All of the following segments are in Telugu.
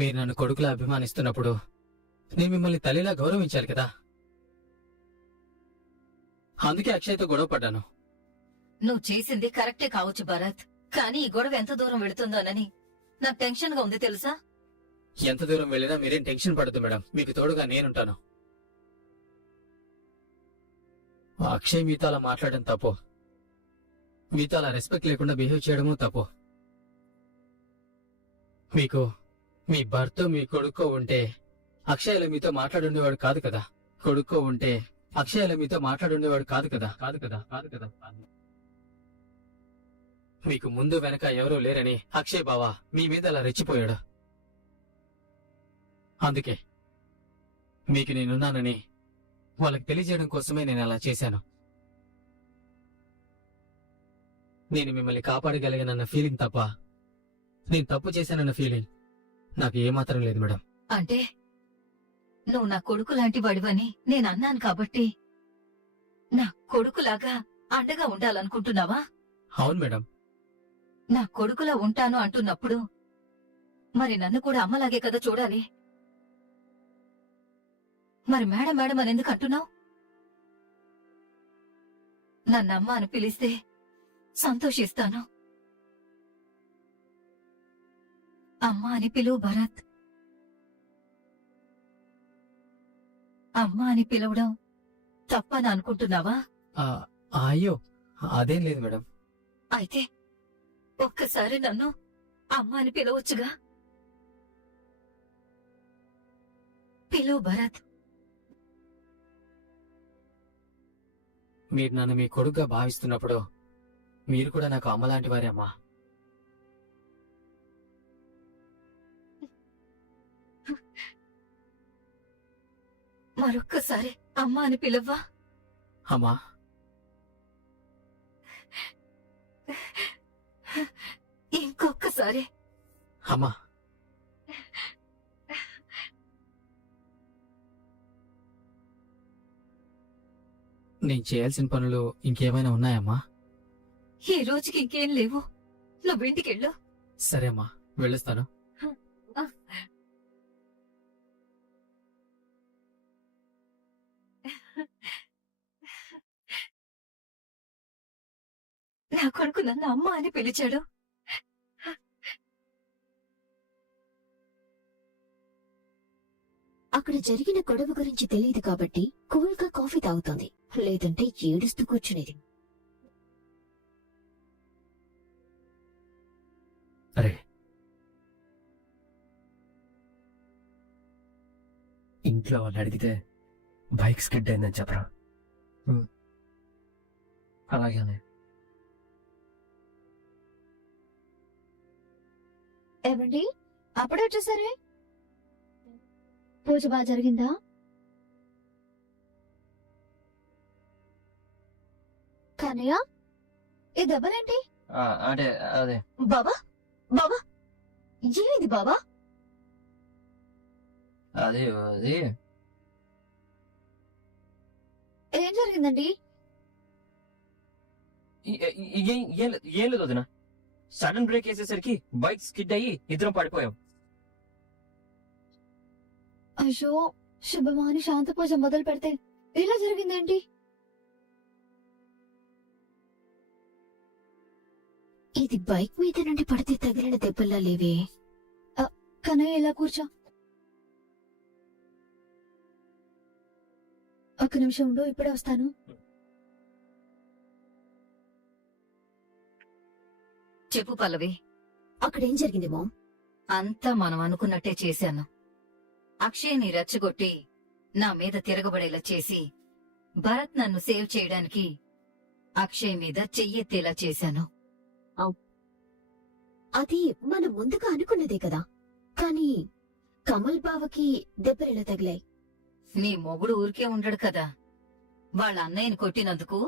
మీరు నన్ను కొడుకులా అభిమానిస్తున్నప్పుడు నేను మిమ్మల్ని తల్లిలా గౌరవించాలి కదా. అందుకే అక్షయ్తో గొడవ పడ్డాను. నువ్వు చేసింది కరెక్టే కావచ్చు భరత్, కానీ ఈ గొడవ ఎంత దూరం వెళుతుందోనని నాకు టెన్షన్ గా ఉంది తెలుసా. ఎంత దూరం వెళ్ళినా మీరేం టెన్షన్ పడద్దు మేడం, మీకు తోడుగా నేనుంటాను. అక్షయ్ మీతో అలా మాట్లాడడం తప్పు, మీతో అలా రెస్పెక్ట్ లేకుండా బిహేవ్ చేయడము తప్పు. మీకు మీ భర్త మీ కొడుకో ఉంటే అక్షయ్లో మీతో మాట్లాడుండేవాడు కాదు కదా. కొడుకో ఉంటే అక్షయ్లో మీతో మాట్లాడుండేవాడు కాదు కదా. మీకు ముందు వెనక ఎవరూ లేరని అక్షయ్ బావ మీ మీద అలా రెచ్చిపోయాడు. అందుకే మీకు నేనున్నానని వాళ్ళకి తెలియజేయడం కోసమే నేను అలా చేశాను. నేను మిమ్మల్ని కాపాడగలిగానన్న ఫీలింగ్ తప్ప నేను తప్పు చేశానన్న ఫీలింగ్ నాకు ఏమాత్రం లేదు మేడం. అంటే నువ్వు నా కొడుకు లాంటి వాడివని నేను అన్నాను కాబట్టి నా కొడుకులాగా అండగా ఉండాలనుకుంటున్నావా? అవును మేడం. నా కొడుకులా ఉంటాను అంటున్నప్పుడు మరి నన్ను కూడా అమ్మలాగే కదా చూడాలి. మరి మేడం మేడం అని ఎందుకు అంటున్నావు? నన్నమ్మ అని పిలిస్తే సంతోషిస్తాను. అమ్మ అని పిలువు భరత్. అమ్మ అని పిలవడం తప్పని అనుకుంటున్నావా? అయ్యో అదేం లేదు మేడం. అయితే ఒక్కసారి నన్ను అమ్మ అని పిలవచ్చుగా. పిలువు భరత్. మీరు నన్ను మీ కొడుకుగా భావిస్తున్నప్పుడు మీరు కూడా నాకు అమ్మలాంటి వారే అమ్మా. మరొక్కసారి అమ్మ అని పిలవ్వా? అమ్మా. ఇంకొక్కసారి అమ్మా. నేను చేయాల్సిన పనులు ఇంకేమైనా ఉన్నాయమ్మా? ఈ రోజుకి ఇంకేం లేవు. నువ్వింటికెళ్ళు. సరే అమ్మా, వెళ్ళొస్తాను. నా కొడుకు నన్ను అమ్మ అని పిలిచాడు. అక్కడ జరిగిన గొడవ గురించి తెలియదు కాబట్టి కూల్ గా కాఫీ తాగుతోంది, లేదంటే ఏడుస్తూ కూర్చునేది. అరే, ఇంట్లో వాళ్ళు అడిగితే బైక్ స్కిడ్ అయిందని చెప్పరా? అలాగే. ఏమండి, అప్పుడే వచ్చేసరే? పూజ బాగా జరిగిందా? కన్నయ్య, ఈ దెబ్బలేంటి? అంటే అదే. బాబా బాబా, ఏమైంది బాబా? అది అది ఏం జరిగిందండి? ఏం లేదు వదినా, సడన్ బ్రేక్ వేసేసరికి బైక్ స్కిడ్ అయ్యి ఇద్దరం పడిపోయాం. అయ్యో, శుభమాని శాంత పూజ మొదలు పెడితే ఇలా జరిగిందేంటి? ఇది బైక్ మీద నుండి పడితే తగిలిన దెబ్బల్లా లేవే. కన్నయ్య, ఇలా కూర్చో. ఒక్క నిమిషం ఉండు, ఇప్పుడే వస్తాను. చెప్పు పల్లవి. అక్కడేం జరిగింది మామ్? అంతా మనం అనుకున్నట్టే చేశాను. అక్షయ్ని రెచ్చగొట్టి నా మీద తిరగబడేలా చేసి భరత్ నన్ను సేవ్ చేయడానికి అక్షయ్ మీద చెయ్యెత్తేలా చేశాను. అది మనం ముందుగా అనుకున్నదే కదా, కానీ కమల్ బావకి దెబ్బలెలా తగిలాయి? నీ మొగుడు ఊరికే ఉండడు కదా. వాళ్ళ అన్నయ్యని కొట్టినందుకు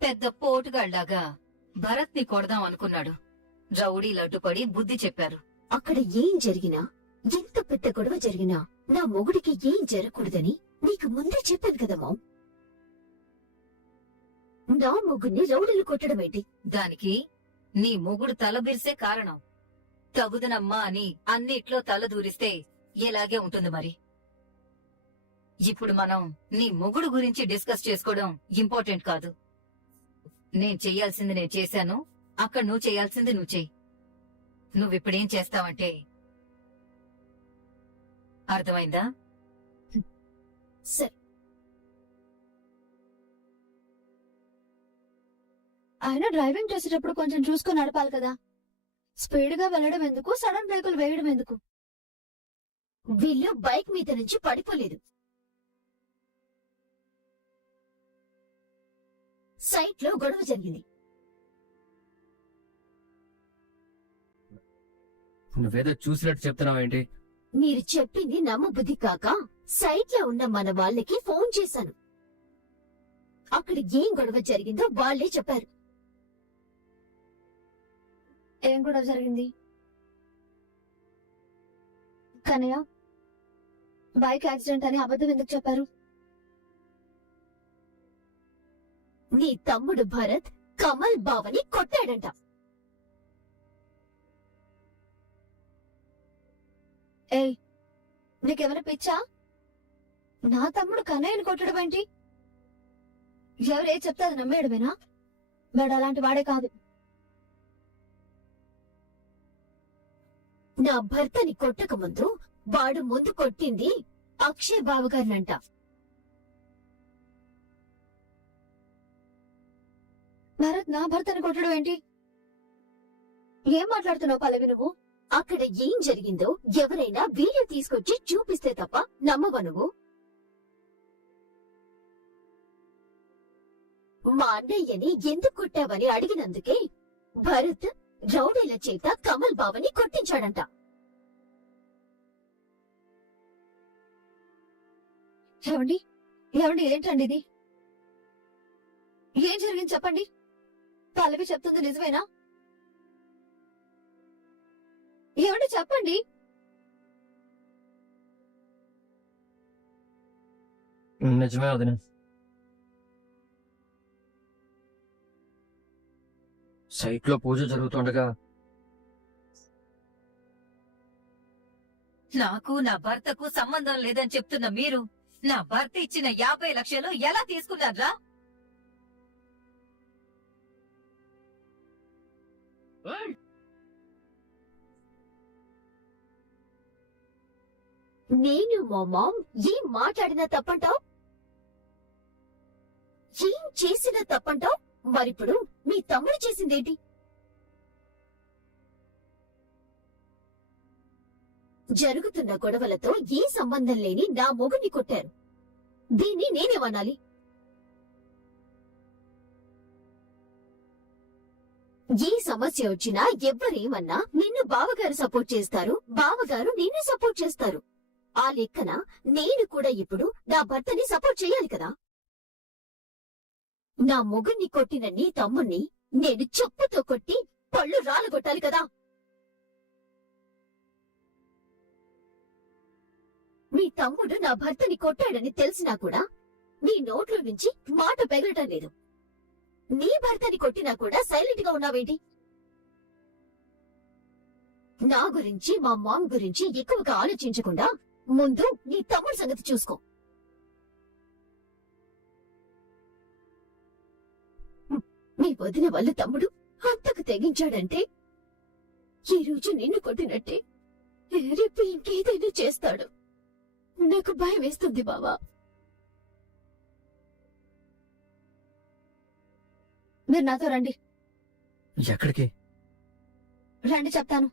పెద్ద పోటుగాళ్లాగా భరత్ ని కొడదాం అనుకున్నాడు. రౌడీలు అడ్డుపడి బుద్ధి చెప్పారు. అక్కడ ఏం జరిగినా, ఎంత పెద్ద గొడవ జరిగినా నా మొగుడికి ఏం జరగకూడదని నీకు ముందే చెప్పాను కదా మామ్. నా మొగుడిని రౌడీలు కొట్టడం ఏంటి? దానికి నీ మొగుడు తలబిరిసే కారణం. తగుదనమ్మా అని అన్నిట్లో తల దూరిస్తే ఎలాగే ఉంటుంది మరి. ఇప్పుడు మనం నీ మొగుడు గురించి డిస్కస్ చేసుకోవడం ఇంపార్టెంట్ కాదు. నేను చెయ్యాల్సింది నేను చేశాను, అక్కడ నువ్వు చేయాల్సింది నువ్వు చెయ్యి. నువ్విప్పుడేం చేస్తావంటే అర్థమైందా? సరే, ఆయన డ్రైవింగ్ చేసేటప్పుడు కొంచెం చూసుకుని నడపాలి కదా. స్పీడ్ గా వెళ్ళడం ఎందుకు, సడన్ బ్రేకులు వేయడం ఎందుకు? వీళ్ళు బైక్ మీద నుంచి పడిపోలేదు. సైట్ లో గొడవ జరిగింది. నువ్వేదో చూసినట్టు చెప్తున్నావేంటి? మీరు చెప్పింది నమ్మబుద్ధి కాక సైట్ లో ఉన్న మన వాళ్ళకి ఫోన్ చేశాను. అక్కడ ఏం గొడవ జరిగిందో వాళ్ళే చెప్పారు. ఏం కూడా జరిగింది? కనయ్య, బైక్ యాక్సిడెంట్ అని అబద్ధం ఎందుకు చెప్పారు? నీ తమ్ముడు భరత్ కమల్ బావని కొట్టాడంట. ఏయ్, నీకెవరి పిచ్చా? నా తమ్ముడు కన్నయ్యని కొట్టడం ఏంటి? ఎవరే చెప్తే అది నమ్మేయడమేనా? వాడు అలాంటి వాడే కాదు. నా భర్తని కొట్టక ముందు వాడు ముందు కొట్టింది అక్షయ్ బావగారినంట. భరత్ నా భర్తని కొట్టడం ఏంటి? ఏం మాట్లాడుతున్నావు పల్లవి నువ్వు? అక్కడ ఏం జరిగిందో ఎవరైనా వీడియో తీసుకొచ్చి చూపిస్తే తప్ప నమ్మవ నువ్వు? మా అన్నయ్యని ఎందుకు కొట్టావని అడిగినందుకే భరత్ రౌడీల చేత కమల్ బావని కొట్టించాడంట. ఏమండి ఏమండి, ఏంటండి ఇది? ఏం జరిగింది చెప్పండి. పల్లవి చెప్తుంది నిజమేనా? ఏమండి చెప్పండి. నిజమే వదిన. సైట్ లో పూజ జరుగుతుండగా నాకు నా భర్తకు సంబంధం లేదని చెప్తున్న మీరు నా భర్త ఇచ్చిన 50 లక్షలు ఎలా తీసుకున్నారా? నేను మా మామ్ ఏం మాట్లాడినా తప్పంటావు? ఏం చేసినా తప్పంటావు? మరిప్పుడు మీ తమ్ముడు చేసిందేంటి? జరుగుతున్న గొడవలతో ఏ సంబంధం లేని నా మొగుని కొట్టారు. దీన్ని నేనేమనాలి? ఏ సమస్య వచ్చినా ఎవ్వరేమన్నా నిన్ను బావగారు సపోర్ట్ చేస్తారు, బావగారు నిన్ను సపోర్ట్ చేస్తారు. ఆ లెక్కన నేను కూడా ఇప్పుడు నా భర్తని సపోర్ట్ చేయాలి కదా. నా మొగుణ్ణి కొట్టిన నీ తమ్ముణ్ణి నేను చెప్పుతో కొట్టి పళ్ళు రాలగొట్టాలి కదా. మీ తమ్ముడు నా భర్తని కొట్టాడని తెలిసినా కూడా నీ నోట్లో నుంచి మాట పెగలటం లేదు. నీ భర్తని కొట్టినా కూడా సైలెంట్ గా ఉన్నావేంటి? నా గురించి మా మామ్ గురించి ఎక్కువగా ఆలోచించకుండా ముందు నీ తమ్ముడు సంగతి చూసుకో. మీ వదిన వల్ల తమ్ముడు అంతకు తెగించాడంటే ఈ రోజు నిన్ను కొట్టినట్టే రేపు ఇంకేదైనా చేస్తాడు. నాకు భయం వేస్తుంది బావా. మీరు నాతో రండి. ఎక్కడికి? రండి చెప్తాను.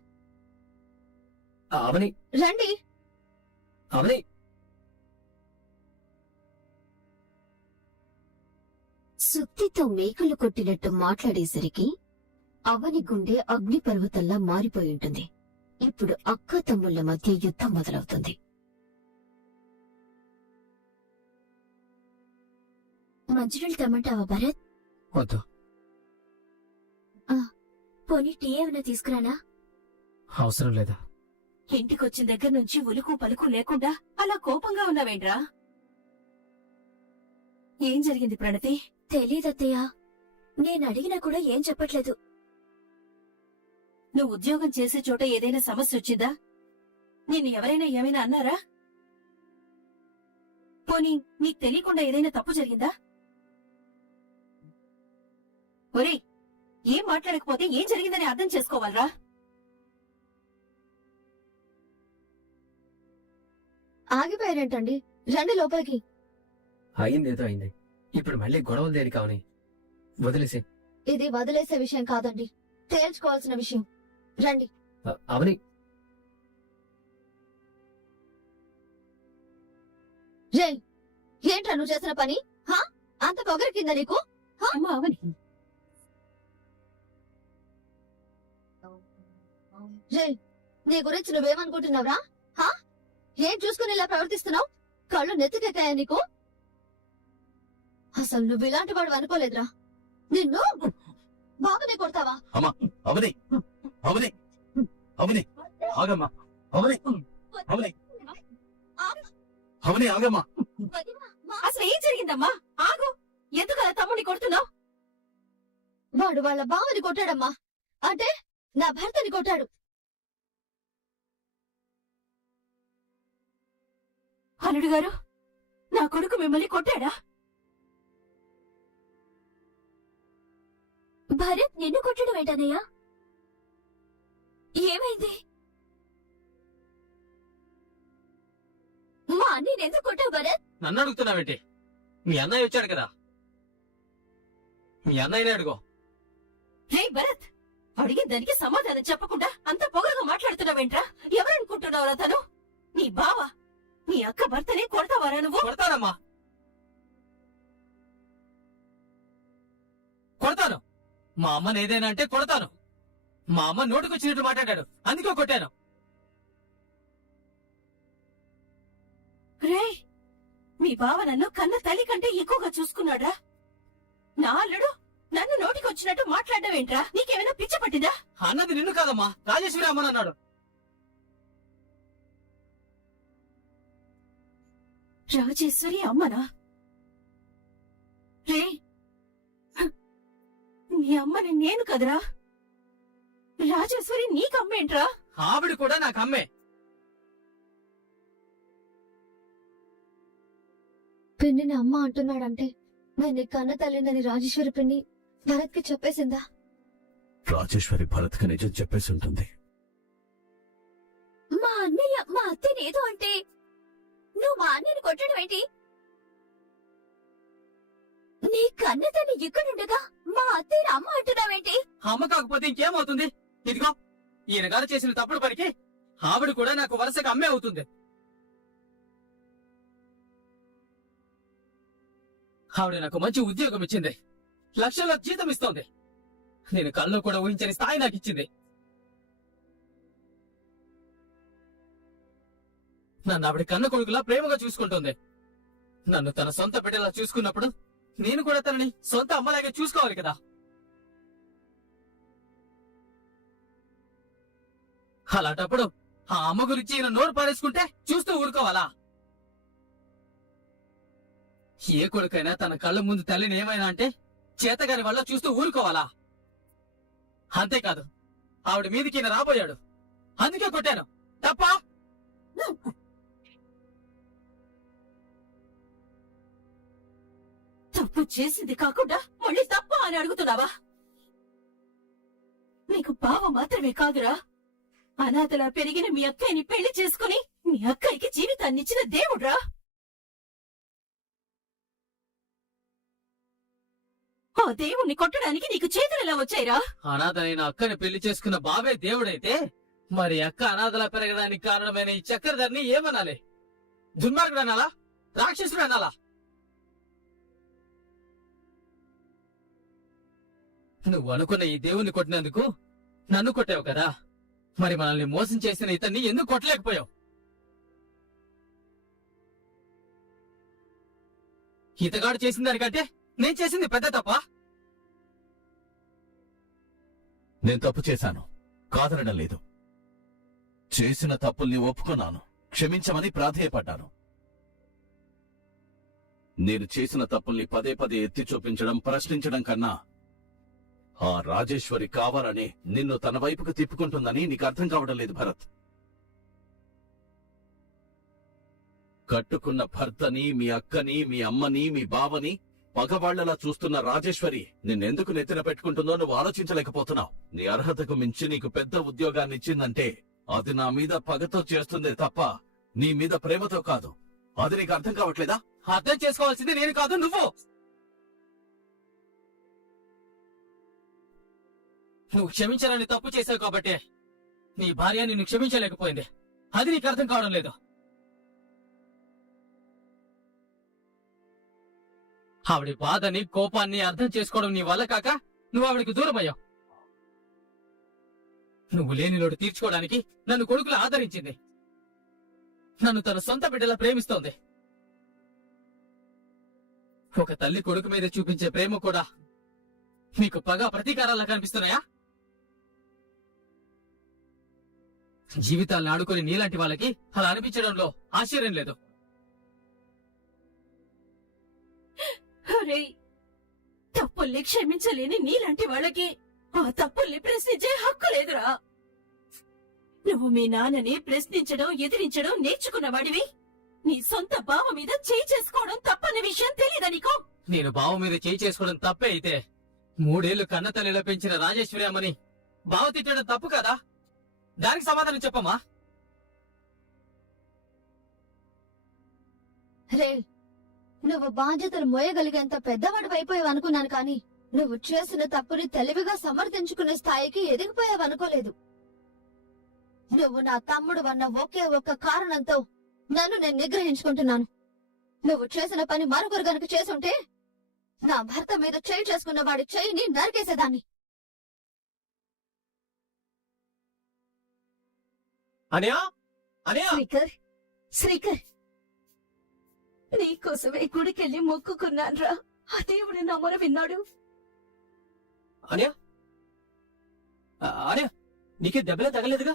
అవని, రండి. అవని, సుత్తితో మేకలు కొట్టినట్టు మాట్లాడేసరికి అవని గుండె అగ్నిపర్వతంలా మారిపోయి ఉంటుంది. ఇప్పుడు అక్క తమ్ముళ్ల మధ్య యుద్ధం మొదలవుతుంది. మంచినీళ్ళు తెమ్మంటావా భరత్? వద్దు. పోనీ టీ ఏమైనా తీసుకురానా? అవసరం లేదా? ఇంటికొచ్చిన దగ్గర నుంచి ఉలుకు పలుకు లేకుండా అలా కోపంగా ఉన్నావేంట్రా? ఏం జరిగింది ప్రణతి? తెలీదత్తయ్యా, నేను అడిగినా కూడా ఏం చెప్పట్లేదు. నువ్వు ఉద్యోగం చేసే చోట ఏదైనా సమస్య వచ్చిందా? నిన్ను ఎవరైనా ఏమైనా అన్నారా? పోనీ నీకు తెలియకుండా ఏదైనా తప్పు జరిగిందా? ఒరేయ్, ఏం మాట్లాడకపోతే ఏం జరిగిందని అర్థం చేసుకోవాలరా? ఆగిపోయారేంటండి? రండి లోపలికి. అయిందేదో అయింది. ఇప్పుడు మళ్ళీ గొడవలు దేని కావని వదిలేసి. ఇది వదిలేసే విషయం కాదండి, తేల్చుకోవాల్సిన విషయం. రండి. అవని, రే, ఏంట్రా నువ్వు చేసిన పని? హా? అంత పొగరు కింద నీకు? అమ్మా అవని, రే, నీ గురించి నువ్వేమనుకుంటున్నావురా? హా? ఏం చూసుకుని ఇలా ప్రవర్తిస్తున్నావు? కళ్ళు నెత్తికెక్కాయా నీకు? అసలు నువ్వు ఇలాంటి వాడు అనుకోలేదురా. నిన్ను బాబుని కొడతావా? అవని అవని అవని ఆగమ్మా. అవని అవని అవని ఆగమ్మా. అసలు ఏం జరిగిందమ్మా? ఆగు. ఎందుకు అలా తమ్ముడిని కొడుతున్నావు? వాడు వాళ్ళ బావని కొట్టాడమ్మా. అంటే నా భర్తని కొట్టాడు. అల్లుడు గారు, నా కొడుకు మిమ్మల్ని కొట్టాడా? భరత్ నిన్ను కొట్టడం ఏంటన్నయ్యా? ఏమైంది? మా అన్నయ్యని ఎందుకు కొట్టావు భరత్? నన్ను అడుగుతున్నావేంటి? మీ అన్నయ్య వచ్చాడు కదా, మీ అన్నయ్యనే అడుగో. రే భరత్, అడిగిన దానికి సమాధానం చెప్పకుండా అంత పొగరుగా మాట్లాడుతున్నావేంట్రా? ఎవరనుకుంటున్నావురా తను? నీ బావ, నీ అక్క భర్తనే కొడతావారా నువ్వు? కొడతానమ్మా, కొడతాను. మా అమ్మని ఏదైనా అంటే కొడతాను. మా అమ్మ నోటుకొచ్చినట్టు మాట్లాడాడు, అందుకే కొట్టాను. రే, మీ బావ నన్ను కన్న తల్లి కంటే ఎక్కువగా చూసుకున్నాడా? నా అల్లుడు నన్ను నోటికొచ్చినట్టు మాట్లాడడం ఏంట్రా? నీకేమైనా పిచ్చ పట్టిందా? అన్నది నిన్ను కాదమ్మా, రాజేశ్వరి అమ్మని అన్నాడు. రాజేశ్వరి అమ్మనా? రే, నీ అమ్మని నేను కదరా. రాజేశ్వరి నీకమ్మేంట్రా? ఆవిడ కూడా నాకు అమ్మే. పిన్నిని అమ్మ అంటున్నాడంటే నేను నీ కన్న తల్లిందని రాజేశ్వరి పిన్ని భరత్ కి చెప్పేసిందా? రాజేశ్వరి భరత్ కి నిజం చెప్పేసి ఉంటుంది. మా అన్నయ్య మా అత్తని ఏదో అంటే నువ్వు మా అన్నయ్యని కొట్టడం ఏంటి? నీ కన్న తల్లి ఇక్కడుండగా మా అత్తయ్యని అమ్మ అంటున్నావేంటి? అమ్మ కాకపోతే ఇంకేమవుతుంది? ఇదిగో ఈయన గారు చేసిన తప్పుడు పనికి ఆవిడ కూడా నాకు వరుసగా అమ్మే అవుతుంది. ఆవిడ నాకు మంచి ఉద్యోగం ఇచ్చింది, లక్షల జీతం ఇస్తోంది. నేను కళ్ళు కూడా ఊహించని స్థాయి నాకు ఇచ్చింది. నన్ను ఆవిడ కన్న కొడుకులా ప్రేమగా చూసుకుంటుంది. నన్ను తన సొంత బిడ్డలా చూసుకున్నప్పుడు నేను కూడా తనని సొంత అమ్మలాగే చూసుకోవాలి కదా. అలాంటప్పుడు ఆ అమ్మ గురించి ఈయన నోరు పారేసుకుంటే చూస్తూ ఊరుకోవాలా? ఏ కొడుకైనా తన కళ్ళ ముందు తల్లిని ఏమైనా అంటే చేతగాని వల్ల చూస్తూ ఊరుకోవాలా? అంతేకాదు, ఆవిడ మీదికి ఈయన రాబోయాడు, అందుకే కొట్టాను. తప్ప తప్పు చేసింది కాకుండా మళ్ళీ తప్ప అని అడుగుతున్నావా? నీకు బావ మాత్రమే కాదురా, అనాథలా పెరిగిన మీ అక్కయ్యని పెళ్లి చేసుకుని మీ అక్కయ్యకి జీవితాన్నిచ్చిన దేవుడ్రా. ఆ దేవుణ్ణి కొట్టడానికి నీకు చేతులు ఎలా వచ్చాయిరా? అనాథనైన అక్కని పెళ్లి చేసుకున్న బావే దేవుడైతే మరి అక్క అనాథలా పెరగడానికి కారణమైన ఈ చక్రధర్ని ఏమనాలి? దుర్మార్గుడు అనాలా? రాక్షసుడు అనాలా? నువ్వు అనుకున్న ఈ దేవుణ్ణి కొట్టినందుకు నన్ను కొట్టావు కదా, మరి మనల్ని మోసం చేసిన ఇతన్ని ఎందుకు కొట్టలేకపోయావు? ఇతగాడు చేసిన దానికంటే నేను చేసింది పెద్ద తప్ప? నేను తప్పు చేశాను, కాదనడం లేదు. చేసిన తప్పుల్ని ఒప్పుకున్నాను, క్షమించమని ప్రాధేయపడ్డాను. నేను చేసిన తప్పుల్ని పదే పదే ఎత్తి చూపించడం, ప్రశ్నించడం కన్నా ఆ రాజేశ్వరి కావాలని నిన్ను తన వైపుకు తిప్పుకుంటుందని నీకు అర్థం కావడం లేదు భరత్. కట్టుకున్న భర్తని, మీ అక్కని, మీ అమ్మని, మీ బావని పగవాళ్లలా చూస్తున్న రాజేశ్వరి నిన్నెందుకు నెత్తిన పెట్టుకుంటుందో నువ్వు ఆలోచించలేకపోతున్నావు. నీ అర్హతకు మించి నీకు పెద్ద ఉద్యోగాన్ని ఇచ్చిందంటే అది నా మీద పగతో చేస్తుందే తప్ప నీ మీద ప్రేమతో కాదు. అది నీకు అర్థం కావట్లేదా? అర్థం చేసుకోవాల్సింది నేను కాదు, నువ్వు. నువ్వు క్షమించాలని తప్పు చేశావు కాబట్టి నీ భార్య నిన్ను క్షమించలేకపోయింది. అది నీకు అర్థం కావడం లేదు. ఆవిడ బాధని, కోపాన్ని అర్థం చేసుకోవడం నీ వల్ల కాక నువ్వు ఆవిడకి దూరమయ్యావు. నువ్వు లేని లోటు తీర్చుకోవడానికి నన్ను కొడుకులు ఆదరించింది. నన్ను తన సొంత బిడ్డలా ప్రేమిస్తోంది. ఒక తల్లి కొడుకు మీద చూపించే ప్రేమ కూడా నీకు పగ ప్రతీకారాలా కనిపిస్తున్నాయా? జీవితాలను ఆడుకుని నీలాంటి వాళ్ళకి అలా అనిపించడంలో ఆశ్చర్యం లేదు. అరే, తప్పుల్ని క్షమించలేని నీలాంటి వాళ్ళకి ఆ తప్పుల్ని ప్రశ్నించే హక్కు లేదురా. నువ్వు మీ నాన్నని ప్రశ్నించడం, ఎదిరించడం నేర్చుకున్నవాడివి. నీ సొంత బావ మీద చేయి చేసుకోవడం తప్పని విషయం తెలీదా నీకు? నేను బావ మీద చేయి చేసుకోవడం తప్పే అయితే 3 ఏళ్లు కన్నతల్లిలో పెంచిన రాజేశ్వరి అమ్మని బావ తిట్టడం తప్పు కదా? దానికి సమాధానం చెప్పమ్మా. రే, నువ్వు బాధ్యతలు మోయగలిగేంత పెద్దవాడు అయిపోయావు అనుకున్నాను కానీ నువ్వు చేసిన తప్పుని తెలివిగా సమర్థించుకునే స్థాయికి ఎదిగిపోయావనుకోలేదు. నువ్వు నా తమ్ముడు అన్న ఒకే ఒక్క కారణంతో నన్ను నేను నిగ్రహించుకుంటున్నాను. నువ్వు చేసిన పని మరొకరు గనుక చేసుంటే నా భర్త మీద చేయి చేసుకున్న వాడి చెయ్యిని నరికేసేదాన్ని. అనయా, అనయా, శ్రీకర్, శ్రీకర్, నీకోసమే గుడికెళ్ళి మొక్కుకున్నాన్రా. ఆ దేవుడు నా మొర విన్నాడు. అనయా, అనయా, నీకే దెబ్బలే తగలేదుగా?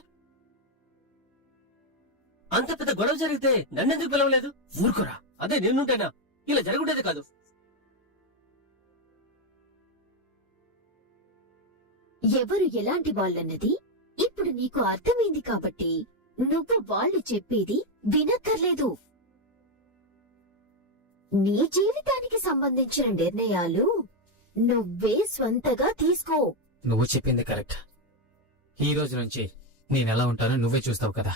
అంత పెద్ద గొడవ జరిగితే నన్నెందుకు పిలవలేదు? ఊరుకోరా, అదే నేనుంటేనా ఇలా జరుగుండేది కాదు. ఎవరు ఎలాంటి వాళ్ళన్నది ఇప్పుడు నీకు అర్థమైంది కాబట్టి నువ్వు వాళ్ళు చెప్పేది వినక్కర్లేదు. నీ జీవితానికి సంబంధించిన నిర్ణయాలు నువ్వే స్వంతగా తీసుకో. నువ్వు చెప్పింది కరెక్ట్. ఈ రోజు నుంచి నేనెలా ఉంటానో నువ్వే చూస్తావు కదా.